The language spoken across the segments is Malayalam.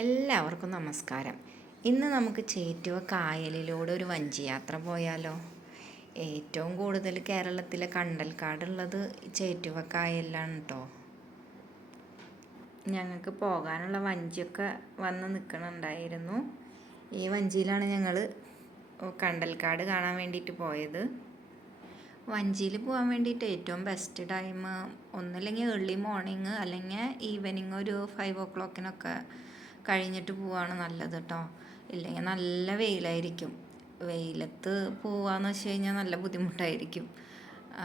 എല്ലാവർക്കും നമസ്കാരം. ഇന്ന് നമുക്ക് ചേറ്റുവ കായലിലൂടെ ഒരു വഞ്ചി യാത്ര പോയാലോ? ഏറ്റവും കൂടുതൽ കേരളത്തിലെ കണ്ടൽക്കാടുള്ളത് ചേറ്റുവ കായലിലാണ് കേട്ടോ ഞങ്ങൾക്ക് പോകാനുള്ള വഞ്ചിയൊക്കെ വന്ന് നിൽക്കണുണ്ടായിരുന്നു ഈ വഞ്ചിയിലാണ് ഞങ്ങൾ കണ്ടൽക്കാട് കാണാൻ വേണ്ടിയിട്ട് പോയത്. വഞ്ചിയിൽ പോകാൻ വേണ്ടിയിട്ട് ഏറ്റവും ബെസ്റ്റ് ടൈം ഒന്നില്ലെങ്കിൽ ഏർലി മോർണിംഗ് അല്ലെങ്കിൽ ഈവനിങ് ഒരു ഫൈവ് ഓ ക്ലോക്കിനൊക്കെ കഴിഞ്ഞിട്ട് പോവാണ് നല്ലത് കേട്ടോ ഇല്ലെങ്കിൽ നല്ല വെയിലായിരിക്കും. വെയിലത്ത് പോവാന്ന് വെച്ച് കഴിഞ്ഞാൽ നല്ല ബുദ്ധിമുട്ടായിരിക്കും.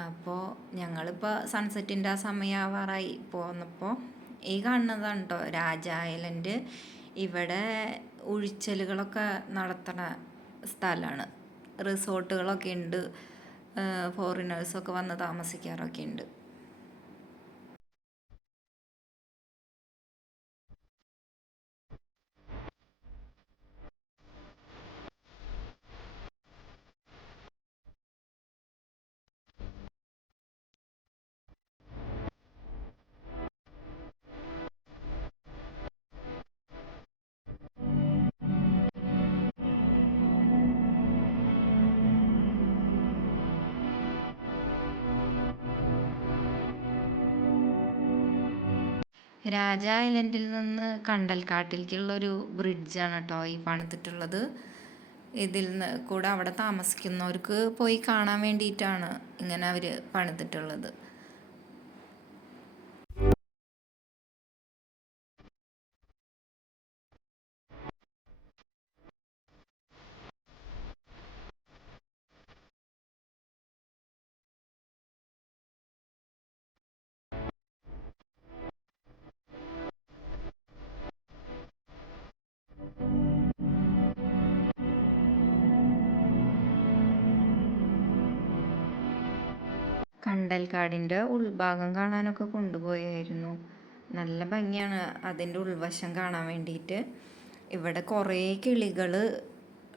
അപ്പോൾ ഞങ്ങളിപ്പോൾ സൺസെറ്റിന്റെ ആ സമയമാവാറായി പോന്നപ്പോൾ ഈ കാണുന്നതാണ് കേട്ടോ രാജ ഐലൻഡ് ഇവിടെ ഒഴിച്ചലുകളൊക്കെ നടത്തണ സ്ഥലമാണ് റിസോർട്ടുകളൊക്കെ ഉണ്ട്. ഫോറിനേഴ്സൊക്കെ വന്ന് താമസിക്കാറൊക്കെ ഉണ്ട്. രാജ ഐലൻഡിൽ നിന്ന് കണ്ടൽക്കാട്ടിലേക്കുള്ളൊരു ബ്രിഡ്ജാണ് കേട്ടോ ഈ പണിതിട്ടുള്ളത്. ഇതിൽ നിന്ന് കൂടെ അവിടെ താമസിക്കുന്നവർക്ക് പോയി കാണാൻ വേണ്ടിയിട്ടാണ് ഇങ്ങനെ അവർ പണിതിട്ടുള്ളത്. കണ്ടൽക്കാടിന്റെ ഉൾഭാഗം കാണാനൊക്കെ കൊണ്ടുപോയായിരുന്നു. നല്ല ഭംഗിയാണ് അതിന്റെ ഉൾവശം കാണാൻ വേണ്ടിയിട്ട്. ഇവിടെ കുറേ കിളികൾ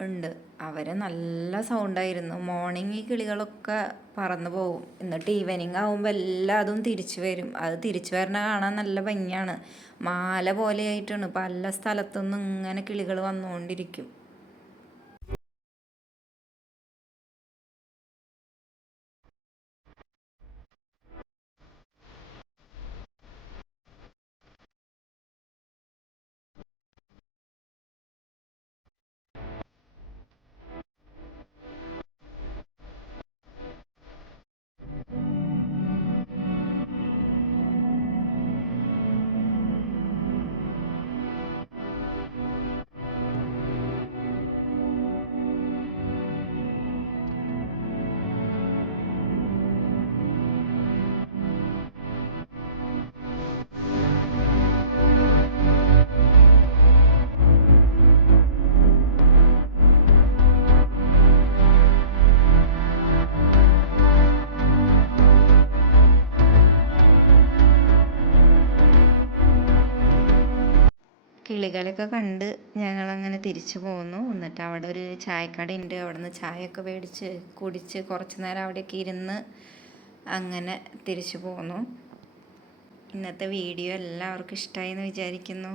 ഉണ്ട്. അവർ നല്ല സൗണ്ടായിരുന്നു. മോർണിംഗ് ഈ കിളികളൊക്കെ പറന്നു പോകും എന്നിട്ട് ഈവനിങ് ആകുമ്പോൾ എല്ലാതും തിരിച്ചു വരും. അത് തിരിച്ചു വരണ കാണാൻ നല്ല ഭംഗിയാണ്. മാല പോലെയായിട്ടാണ്. പല സ്ഥലത്തുനിന്ന് ഇങ്ങനെ കിളികൾ വന്നുകൊണ്ടിരിക്കും. കിളികളൊക്കെ കണ്ട് ഞങ്ങളങ്ങനെ തിരിച്ചു പോന്നു. എന്നിട്ട് അവിടെ ഒരു ചായക്കട ഉണ്ട് അവിടെ നിന്ന് ചായയൊക്കെ മേടിച്ച് കുടിച്ച് കുറച്ച് നേരം അവിടെയൊക്കെ ഇരുന്ന് അങ്ങനെ തിരിച്ചു പോന്നു. ഇന്നത്തെ വീഡിയോ എല്ലാവർക്കും ഇഷ്ടമായി എന്ന് വിചാരിക്കുന്നു.